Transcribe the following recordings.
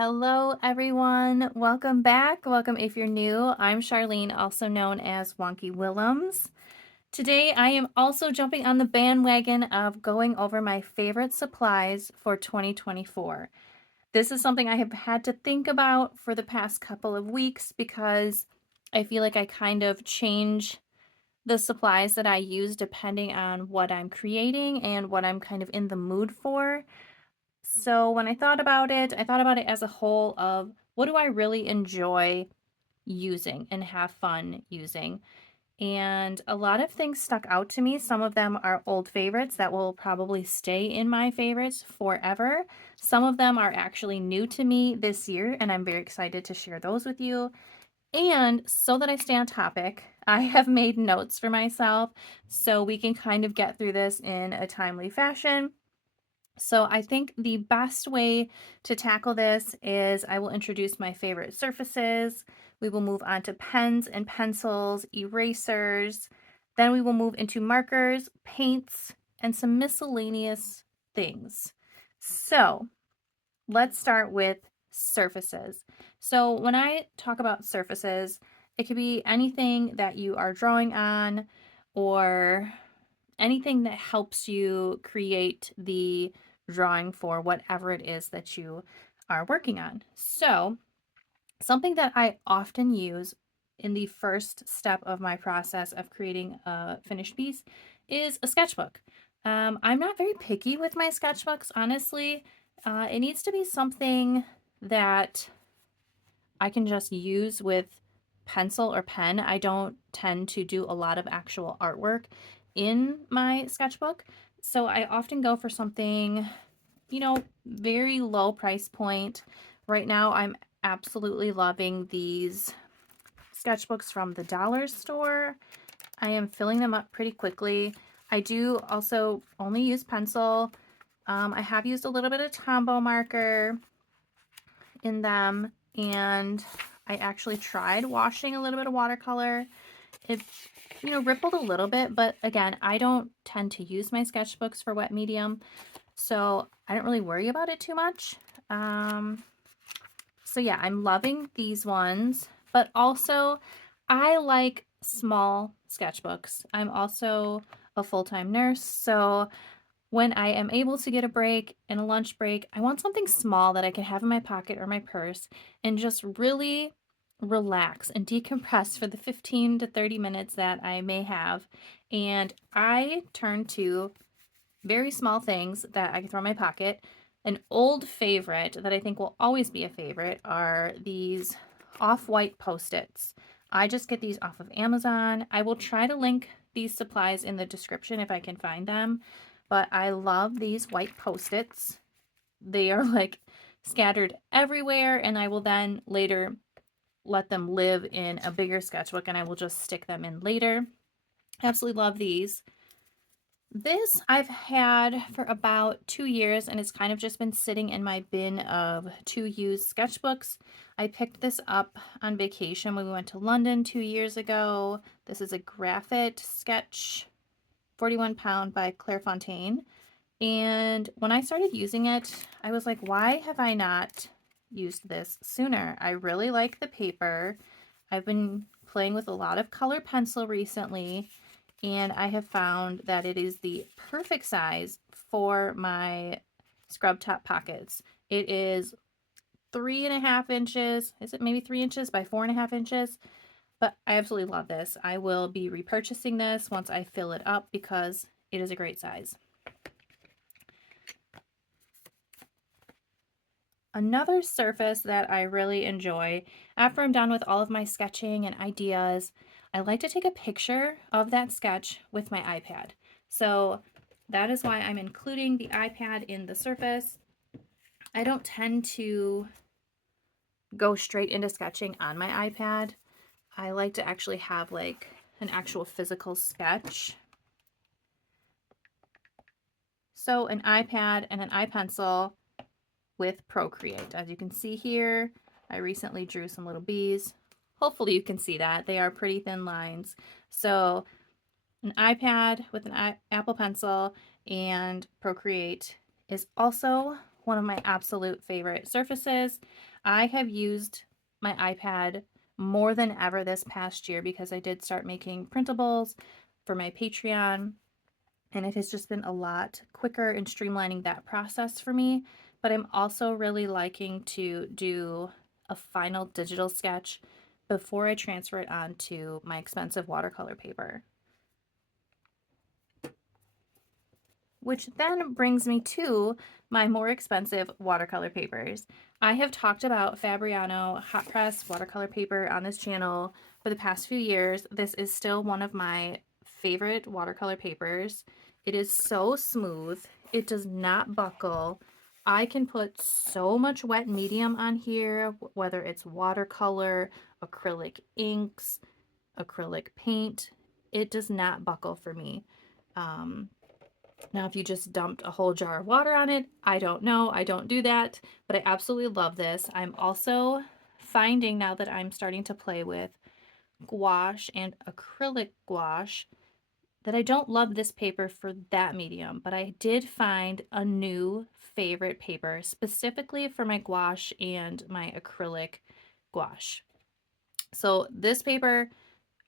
Hello, everyone. Welcome back. Welcome if you're new. I'm Charlene, also known as Wonky Willems. Today, I am also jumping on the bandwagon of going over my favorite supplies for 2024. This is something I have had to think about for the past couple of weeks because I feel like I kind of change the supplies that I use depending on what I'm creating and what I'm kind of in the mood for. So when I thought about it as a whole of what do I really enjoy using and have fun using. And a lot of things stuck out to me. Some of them are old favorites that will probably stay in my favorites forever. Some of them are actually new to me this year, and I'm very excited to share those with you. And so that I stay on topic, I have made notes for myself so we can kind of get through this in a timely fashion. So I think the best way to tackle this is I will introduce my favorite surfaces. We will move on to pens and pencils, erasers. Then we will move into markers, paints, and some miscellaneous things. So let's start with surfaces. So when I talk about surfaces, it could be anything that you are drawing on or anything that helps you create the drawing for whatever it is that you are working on. So, something that I often use in the first step of my process of creating a finished piece is a sketchbook. I'm not very picky with my sketchbooks, honestly. It needs to be something that I can just use with pencil or pen. I don't tend to do a lot of actual artwork in my sketchbook. So I often go for something, very low price point. Right now, I'm absolutely loving these sketchbooks from the dollar store. I am filling them up pretty quickly. I do also only use pencil. I have used a little bit of Tombow marker in them, and I actually tried washing a little bit of watercolor. It, rippled a little bit, but again, I don't tend to use my sketchbooks for wet medium, so I don't really worry about it too much. So yeah, I'm loving these ones, but also I like small sketchbooks. I'm also a full-time nurse, so when I am able to get a break and a lunch break, I want something small that I can have in my pocket or my purse and just really relax and decompress for the 15 to 30 minutes that I may have. And I turn to very small things that I can throw in my pocket. An old favorite that I think will always be a favorite are these off-white Post-its. I just get these off of Amazon. I will try to link these supplies in the description if I can find them, but I love these white Post-its. They are like scattered everywhere, and I will then later let them live in a bigger sketchbook and I will just stick them in later. Absolutely love these. This I've had for about 2 years and it's kind of just been sitting in my bin of to use sketchbooks. I picked this up on vacation when we went to London 2 years ago. This is a graphite sketch, 41 pound by Clairefontaine. And when I started using it, I was like, why have I not used this sooner? I really like the paper. I've been playing with a lot of color pencil recently, and I have found that it is the perfect size for my scrub top pockets. It is 3.5 inches. Is it maybe 3 inches by 4.5 inches? But I absolutely love this. I will be repurchasing this once I fill it up because it is a great size. Another surface that I really enjoy after I'm done with all of my sketching and ideas, I like to take a picture of that sketch with my iPad. So that is why I'm including the iPad in the surface. I don't tend to go straight into sketching on my iPad. I like to actually have like an actual physical sketch. So an iPad and an iPencil with Procreate. As you can see here, I recently drew some little bees. Hopefully you can see that. They are pretty thin lines. So an iPad with an Apple Pencil and Procreate is also one of my absolute favorite surfaces. I have used my iPad more than ever this past year because I did start making printables for my Patreon, and it has just been a lot quicker in streamlining that process for me. But I'm also really liking to do a final digital sketch before I transfer it onto my expensive watercolor paper. Which then brings me to my more expensive watercolor papers. I have talked about Fabriano hot press watercolor paper on this channel for the past few years. This is still one of my favorite watercolor papers. It is so smooth. It does not buckle. I can put so much wet medium on here, whether it's watercolor, acrylic inks, acrylic paint. It does not buckle for me. Now, if you just dumped a whole jar of water on it, I don't know. I don't do that, but I absolutely love this. I'm also finding now that I'm starting to play with gouache and acrylic gouache that I don't love this paper for that medium, but I did find a new favorite paper specifically for my gouache and my acrylic gouache. So this paper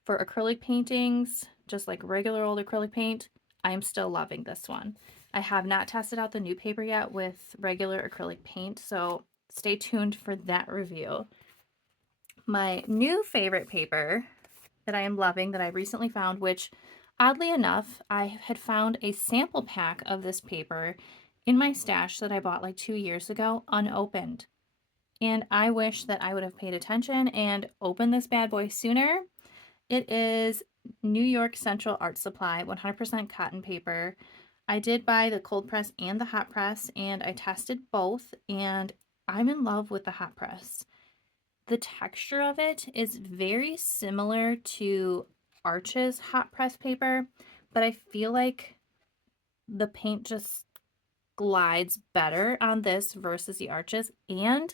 for acrylic paintings, just like regular old acrylic paint, I'm still loving this one. I have not tested out the new paper yet with regular acrylic paint, so stay tuned for that review. My new favorite paper that I am loving that I recently found, which oddly enough, I had found a sample pack of this paper in my stash that I bought like 2 years ago, unopened. And I wish that I would have paid attention and opened this bad boy sooner. It is New York Central Art Supply 100% cotton paper. I did buy the cold press and the hot press, and I tested both, and I'm in love with the hot press. The texture of it is very similar to Arch's hot press paper, but I feel like the paint just glides better on this versus the Arch's, and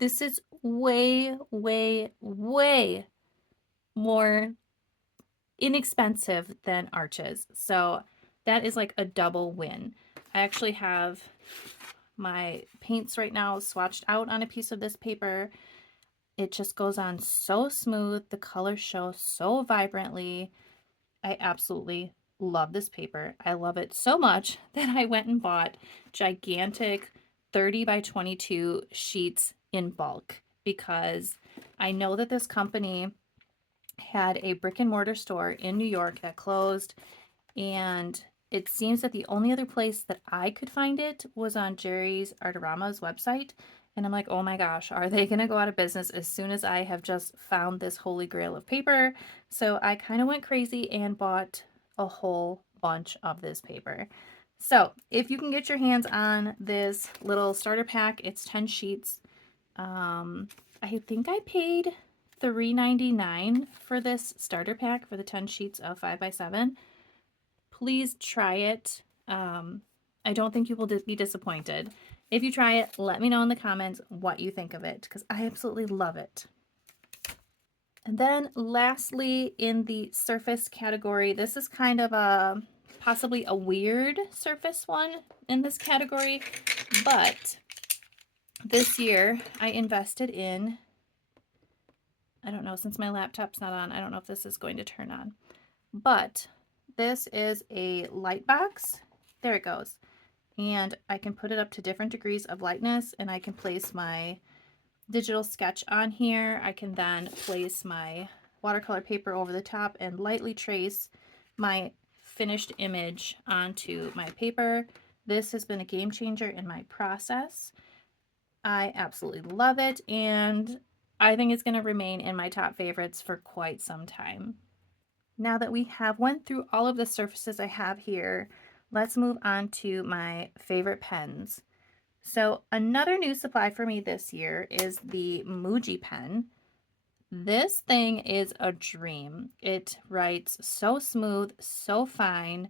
this is way, way, way more inexpensive than Arch's. So that is like a double win. I actually have my paints right now swatched out on a piece of this paper. It just goes on so smooth. The colors show so vibrantly. I absolutely love this paper. I love it so much that I went and bought gigantic 30 by 22 sheets in bulk because I know that this company had a brick and mortar store in New York that closed, and it seems that the only other place that I could find it was on Jerry's Artorama's website. And I'm like, oh my gosh, are they going to go out of business as soon as I have just found this holy grail of paper? So I kind of went crazy and bought a whole bunch of this paper. So if you can get your hands on this little starter pack, it's 10 sheets. I think I paid $3.99 for this starter pack for the 10 sheets of 5x7. Please try it. I don't think you will be disappointed. If you try it, let me know in the comments what you think of it, because I absolutely love it. And then lastly, in the surface category, this is kind of a possibly a weird surface one in this category, but this year I invested in, I don't know, since my laptop's not on, I don't know if this is going to turn on, but this is a light box. There it goes. And I can put it up to different degrees of lightness, and I can place my digital sketch on here. I can then place my watercolor paper over the top and lightly trace my finished image onto my paper. This has been a game changer in my process. I absolutely love it, and I think it's going to remain in my top favorites for quite some time. Now that we have went through all of the surfaces I have here, let's move on to my favorite pens. So another new supply for me this year is the Muji pen. This thing is a dream. It writes so smooth, so fine,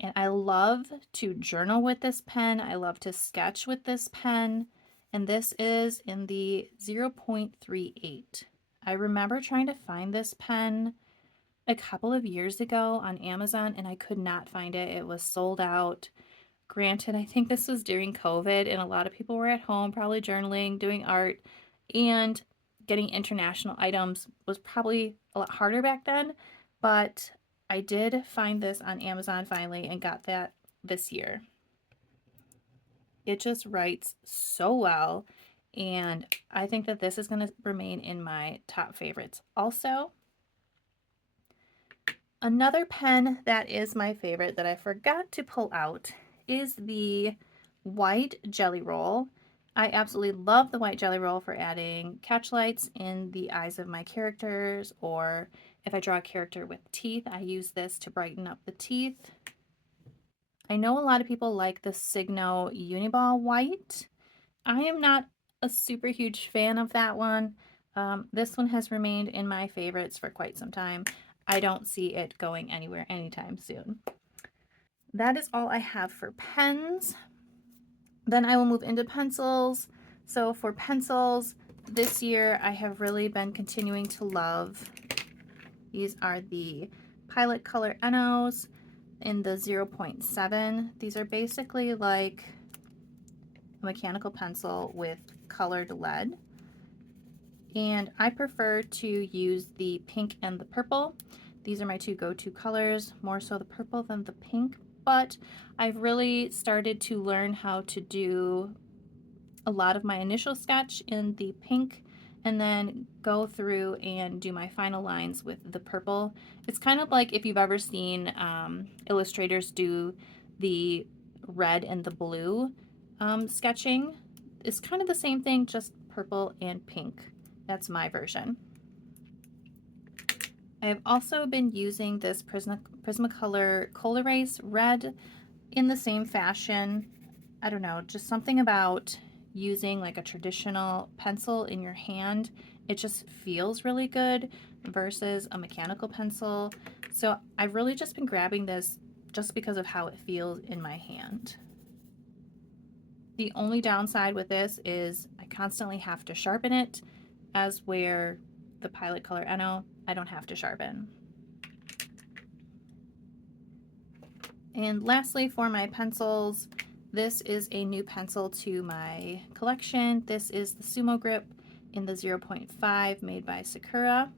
and I love to journal with this pen. I love to sketch with this pen, and this is in the 0.38. I remember trying to find this pen a couple of years ago on Amazon, and I could not find it. It was sold out. Granted, I think this was during COVID and a lot of people were at home, probably journaling, doing art, and getting international items was probably a lot harder back then. But I did find this on Amazon finally and got that this year. It just writes so well, and I think that this is going to remain in my top favorites. Also, another pen that is my favorite that I forgot to pull out is the white jelly roll. I absolutely love the white jelly roll for adding catch lights in the eyes of my characters, or if I draw a character with teeth, I use this to brighten up the teeth. I know a lot of people like the Signo Uniball white. I am not a super huge fan of that one. This one has remained in my favorites for quite some time. I don't see it going anywhere anytime soon. That is all I have for pens. Then I will move into pencils. So for pencils, this year I have really been continuing to love. These are the Pilot Color NOs in the 0.7. These are basically like a mechanical pencil with colored lead. And I prefer to use the pink and the purple. These are my two go-to colors, more so the purple than the pink, but I've really started to learn how to do a lot of my initial sketch in the pink and then go through and do my final lines with the purple. It's kind of like if you've ever seen illustrators do the red and the blue sketching. It's kind of the same thing, just purple and pink. That's my version. I have also been using this Prismacolor Coal Erase Red in the same fashion. I don't know, just something about using like a traditional pencil in your hand. It just feels really good versus a mechanical pencil. So I've really just been grabbing this just because of how it feels in my hand. The only downside with this is I constantly have to sharpen it, as where the Pilot Color NO, I don't have to sharpen. And lastly, for my pencils, this is a new pencil to my collection. This is the Sumo Grip in the 0.5 made by Sakura.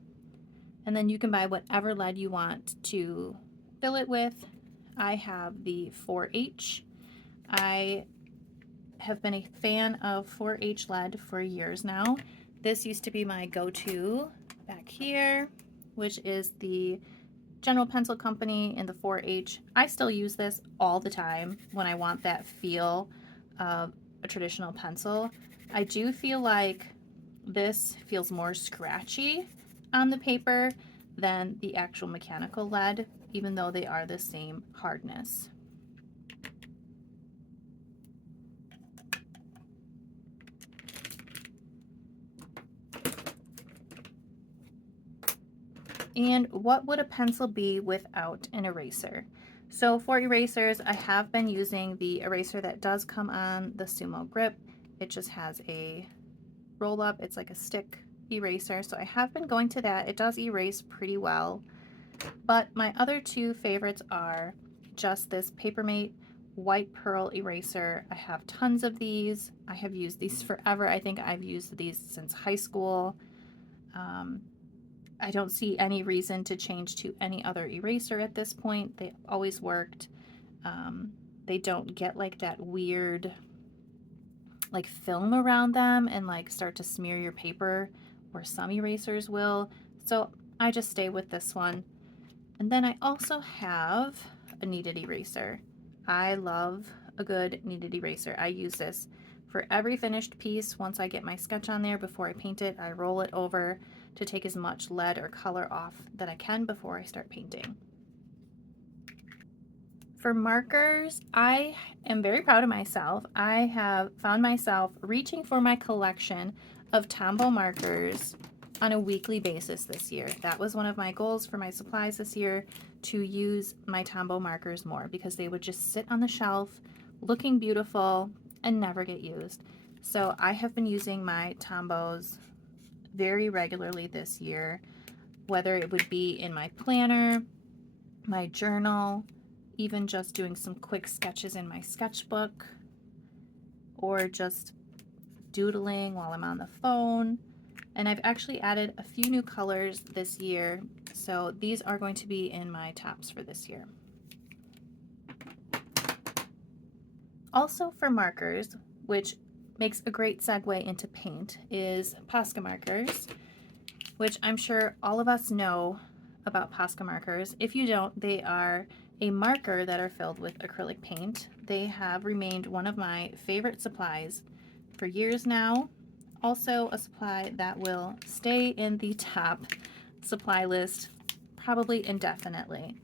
And then you can buy whatever lead you want to fill it with. I have the 4H. I have been a fan of 4H lead for years now. This used to be my go-to back here, which is the General Pencil Company in the 4H. I still use this all the time when I want that feel of a traditional pencil. I do feel like this feels more scratchy on the paper than the actual mechanical lead, even though they are the same hardness. And what would a pencil be without an eraser? So for erasers, I have been using the eraser that does come on the Sumo Grip. It just has a roll up. It's like a stick eraser. So I have been going to that. It does erase pretty well. But my other two favorites are just this Papermate White Pearl eraser. I have tons of these. I have used these forever. I think I've used these since high school. I don't see any reason to change to any other eraser at this point. They always worked. They don't get like that weird like film around them and like start to smear your paper, or some erasers will. So I just stay with this one. And then I also have a kneaded eraser. I love a good kneaded eraser. I use this for every finished piece. Once I get my sketch on there, before I paint it, I roll it over to take as much lead or color off that I can before I start painting. For markers, I am very proud of myself. I have found myself reaching for my collection of Tombow markers on a weekly basis this year. That was one of my goals for my supplies this year, to use my Tombow markers more, because they would just sit on the shelf looking beautiful and never get used. So I have been using my Tombows very regularly this year, whether it would be in my planner, my journal, even just doing some quick sketches in my sketchbook, or just doodling while I'm on the phone. And I've actually added a few new colors this year, so these are going to be in my tops for this year. Also for markers, which makes a great segue into paint, is Posca markers, which I'm sure all of us know about Posca markers. If you don't, they are a marker that are filled with acrylic paint. They have remained one of my favorite supplies for years now. Also a supply that will stay in the top supply list probably indefinitely.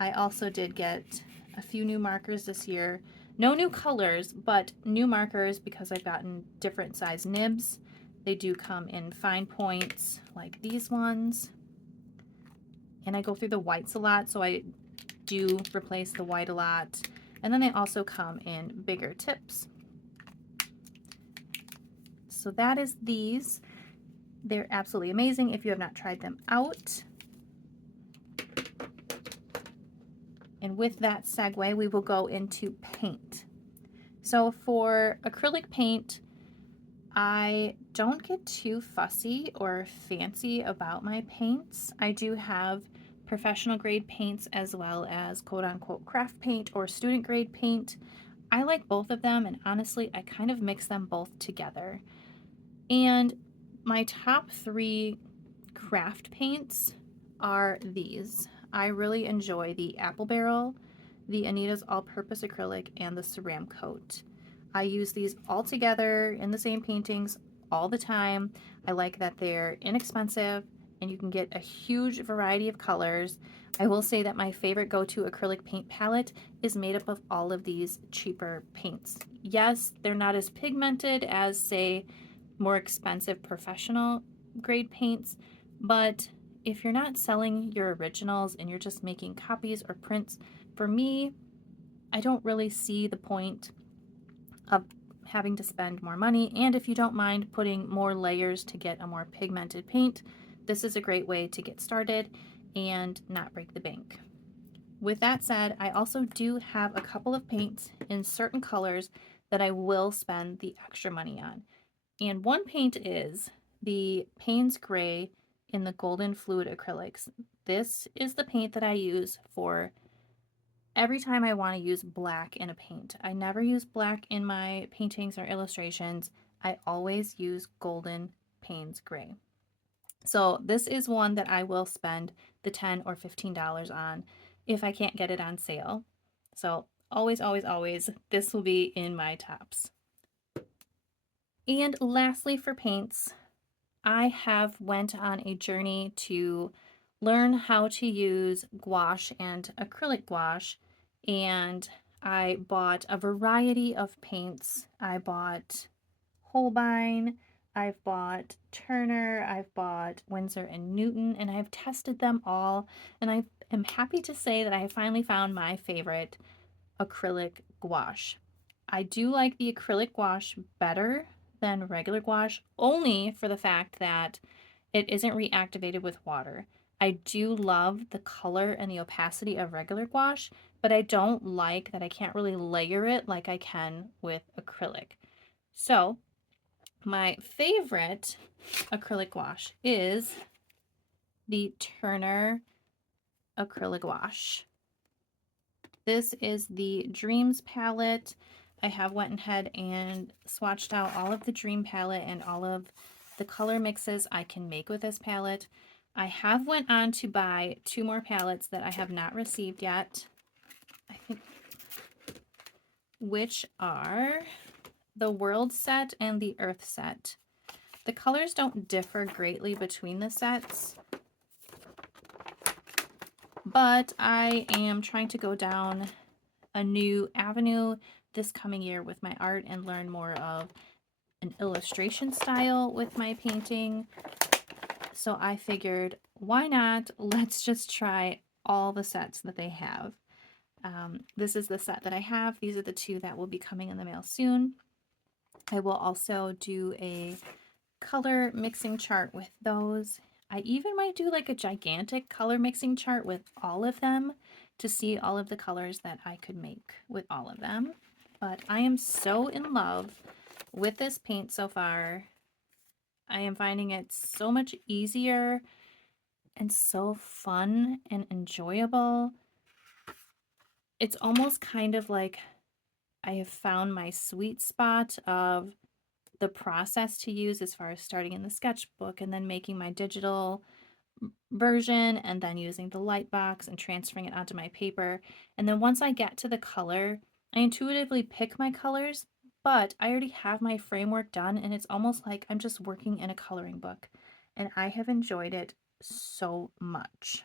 I also did get a few new markers this year. No new colors, but new markers because I've gotten different size nibs. They do come in fine points like these ones. And I go through the whites a lot, so I do replace the white a lot. And then they also come in bigger tips. So that is these. They're absolutely amazing if you have not tried them out. And with that segue, we will go into paint. So for acrylic paint, I don't get too fussy or fancy about my paints. I do have professional grade paints as well as quote unquote craft paint or student grade paint. I like both of them, and honestly, I kind of mix them both together. And my top 3 craft paints are these. I really enjoy the Apple Barrel, the Anita's All-Purpose Acrylic, and the Ceramcoat. I use these all together in the same paintings all the time. I like that they're inexpensive and you can get a huge variety of colors. I will say that my favorite go-to acrylic paint palette is made up of all of these cheaper paints. Yes, they're not as pigmented as, say, more expensive professional grade paints, but if you're not selling your originals and you're just making copies or prints, for me, I don't really see the point of having to spend more money. And if you don't mind putting more layers to get a more pigmented paint, this is a great way to get started and not break the bank. With that said, I also do have a couple of paints in certain colors that I will spend the extra money on. And one paint is the Payne's Gray in the Golden Fluid Acrylics. This is the paint that I use for every time I want to use black in a paint. I never use black in my paintings or illustrations. I always use Golden Payne's Gray. So this is one that I will spend the $10 or $15 on if I can't get it on sale. So always, always, always, this will be in my tops. And lastly, for paints, I have went on a journey to learn how to use gouache and acrylic gouache, and I bought a variety of paints. I bought Holbein, I've bought Turner, I've bought Winsor & Newton, and I've tested them all, and I am happy to say that I have finally found my favorite acrylic gouache. I do like the acrylic gouache better than regular gouache, only for the fact that it isn't reactivated with water. I do love the color and the opacity of regular gouache, but I don't like that I can't really layer it like I can with acrylic. So my favorite acrylic gouache is the Turner acrylic gouache. This is the Dreams palette. I have went ahead and swatched out all of the Dream palette and all of the color mixes I can make with this palette. I have went on to buy 2 more palettes that I have not received yet, I think, which are the World set and the Earth set. The colors don't differ greatly between the sets, but I am trying to go down a new avenue this coming year with my art and learn more of an illustration style with my painting. So I figured, why not? Let's just try all the sets that they have. This is the set that I have. These are the 2 that will be coming in the mail soon. I will also do a color mixing chart with those. I even might do like a gigantic color mixing chart with all of them to see all of the colors that I could make with all of them. But I am so in love with this paint so far. I am finding it so much easier and so fun and enjoyable. It's almost kind of like I have found my sweet spot of the process to use as far as starting in the sketchbook and then making my digital version and then using the light box and transferring it onto my paper. And then once I get to the color, I intuitively pick my colors, but I already have my framework done and it's almost like I'm just working in a coloring book. And I have enjoyed it so much.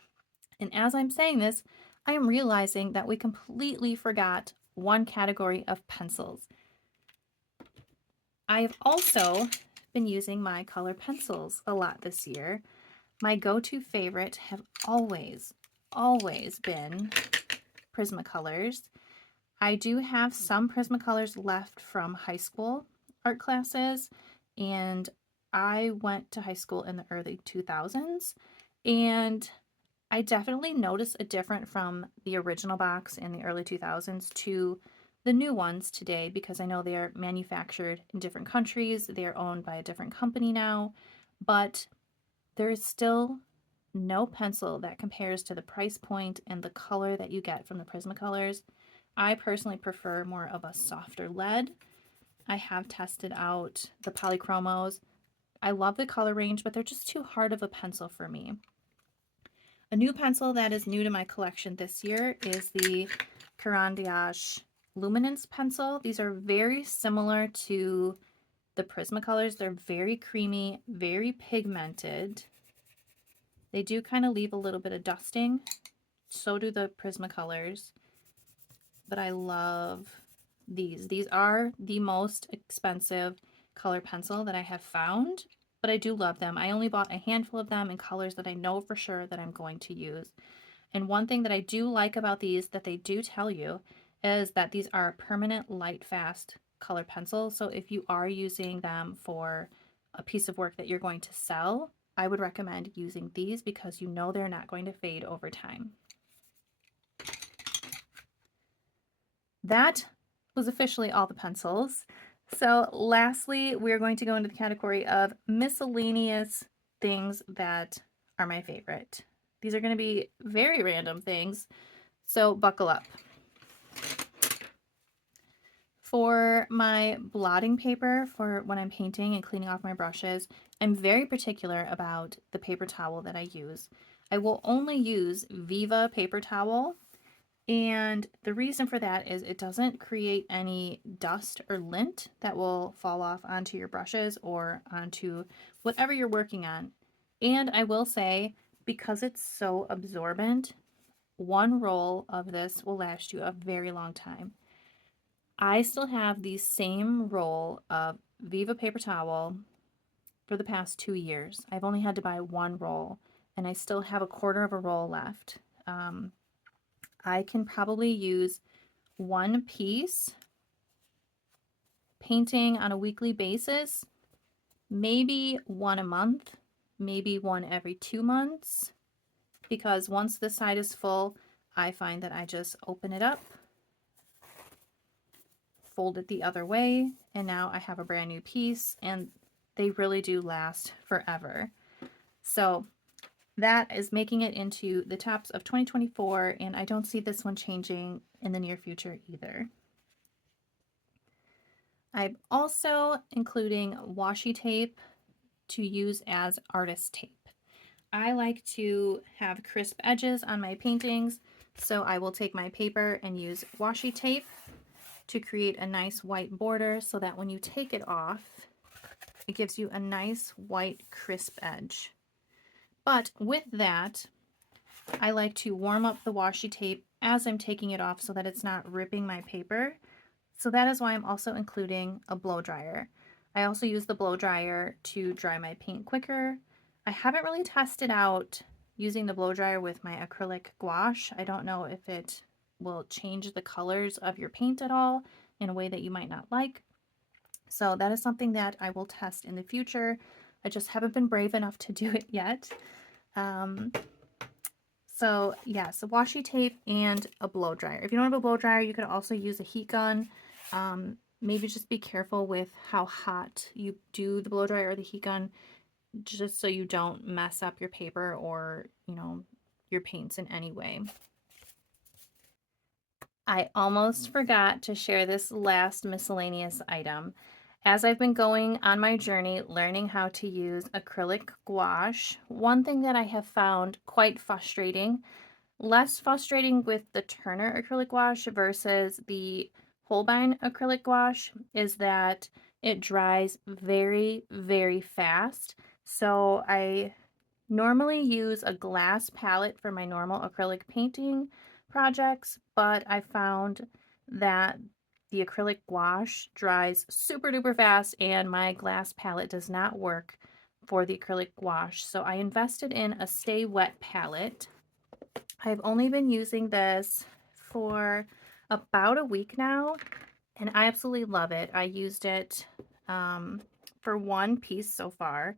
And as I'm saying this, I am realizing that we completely forgot one category of pencils. I've also been using my color pencils a lot this year. My go-to favorite have always been Prismacolors. I do have some Prismacolors left from high school art classes, and I went to high school in the early 2000s, and I definitely noticed a difference from the original box in the early 2000s to the new ones today, because I know they are manufactured in different countries. They are owned by a different company now, but there is still no pencil that compares to the price point and the color that you get from the Prismacolors. I personally prefer more of a softer lead. I have tested out the polychromos. I love the color range, but they're just too hard of a pencil for me. A new pencil that is new to my collection this year is the Caran Luminance pencil. These are very similar to the Prismacolors. They're very creamy, very pigmented. They do kind of leave a little bit of dusting. So do the Prismacolors. But I love these. These are the most expensive color pencil that I have found, but I do love them. I only bought a handful of them in colors that I know for sure that I'm going to use. And one thing that I do like about these that they do tell you is that these are permanent light fast color pencils. So if you are using them for a piece of work that you're going to sell, I would recommend using these because you know they're not going to fade over time. That was officially all the pencils. So lastly, we're going to go into the category of miscellaneous things that are my favorite. These are going to be very random things, so buckle up. For my blotting paper, for when I'm painting and cleaning off my brushes, I'm very particular about the paper towel that I use. I will only use Viva Paper Towel, and the reason for that is it doesn't create any dust or lint that will fall off onto your brushes or onto whatever you're working on. And I will say, because it's so absorbent, one roll of this will last you a very long time. I still have the same roll of Viva Paper Towel for the past 2 years. I've only had to buy one roll, and I still have a quarter of a roll left. I can probably use one piece painting on a weekly basis, maybe one a month, maybe one every 2 months, because once this side is full, I find that I just open it up, fold it the other way, and now I have a brand new piece, and they really do last forever. So that is making it into the tops of 2024, and I don't see this one changing in the near future either. I'm also including washi tape to use as artist tape. I like to have crisp edges on my paintings, so I will take my paper and use washi tape to create a nice white border so that when you take it off, it gives you a nice white crisp edge. But with that, I like to warm up the washi tape as I'm taking it off so that it's not ripping my paper. So that is why I'm also including a blow dryer. I also use the blow dryer to dry my paint quicker. I haven't really tested out using the blow dryer with my acrylic gouache. I don't know if it will change the colors of your paint at all in a way that you might not like. So that is something that I will test in the future. I just haven't been brave enough to do it yet. So yes, a washi tape and a blow dryer. If you don't have a blow dryer, you could also use a heat gun. Maybe just be careful with how hot you do the blow dryer or the heat gun, just so you don't mess up your paper or, your paints in any way. I almost forgot to share this last miscellaneous item. As I've been going on my journey learning how to use acrylic gouache, one thing that I have found quite frustrating, less frustrating with the Turner acrylic gouache versus the Holbein acrylic gouache, is that it dries very, very fast. So I normally use a glass palette for my normal acrylic painting projects, but I found that the acrylic gouache dries super duper fast and my glass palette does not work for the acrylic gouache. So I invested in a Stay Wet palette. I've only been using this for about a week now and I absolutely love it. I used it for one piece so far.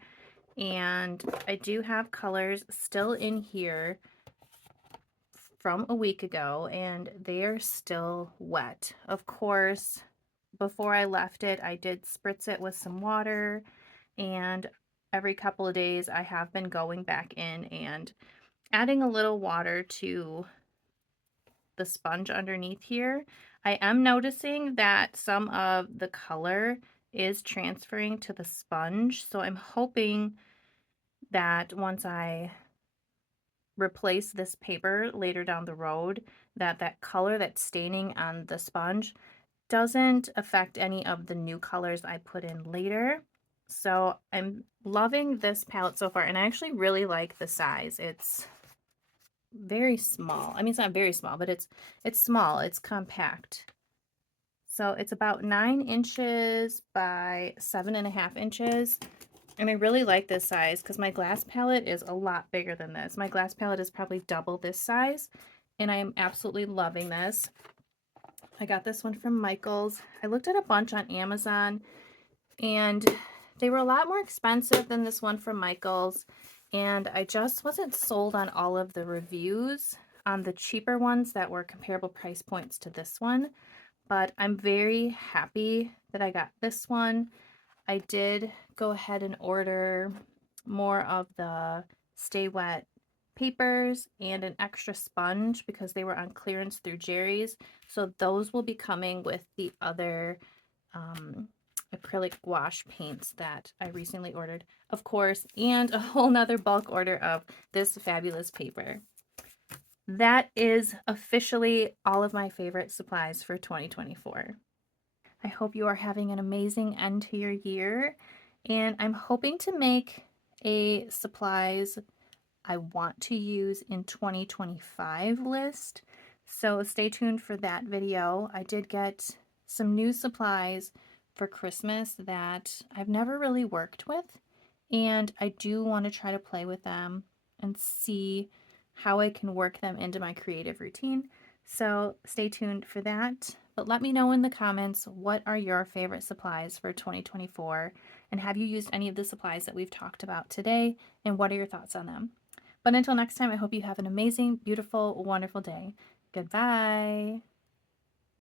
And I do have colors still in here from a week ago, and they are still wet. Of course, before I left it, I did spritz it with some water, and every couple of days I have been going back in and adding a little water to the sponge underneath here. I am noticing that some of the color is transferring to the sponge, so I'm hoping that once I replace this paper later down the road, that color that's staining on the sponge doesn't affect any of the new colors I put in later. So I'm loving this palette so far, and I actually really like the size. It's very small. I mean, it's not very small, but it's small. It's compact. So it's about 9 inches by 7.5 inches. And I really like this size because my glass palette is a lot bigger than this. My glass palette is probably double this size, and I am absolutely loving this. I got this one from Michael's. I looked at a bunch on Amazon, and they were a lot more expensive than this one from Michael's, and I just wasn't sold on all of the reviews on the cheaper ones that were comparable price points to this one, but I'm very happy that I got this one. I did go ahead and order more of the Stay Wet papers and an extra sponge because they were on clearance through Jerry's. So those will be coming with the other acrylic gouache paints that I recently ordered, of course, and a whole nother bulk order of this fabulous paper. That is officially all of my favorite supplies for 2024. I hope you are having an amazing end to your year, and I'm hoping to make a supplies I want to use in 2025 list. So stay tuned for that video. I did get some new supplies for Christmas that I've never really worked with, and I do want to try to play with them and see how I can work them into my creative routine. So stay tuned for that. But let me know in the comments, what are your favorite supplies for 2024? And have you used any of the supplies that we've talked about today? And what are your thoughts on them? But until next time, I hope you have an amazing, beautiful, wonderful day. Goodbye.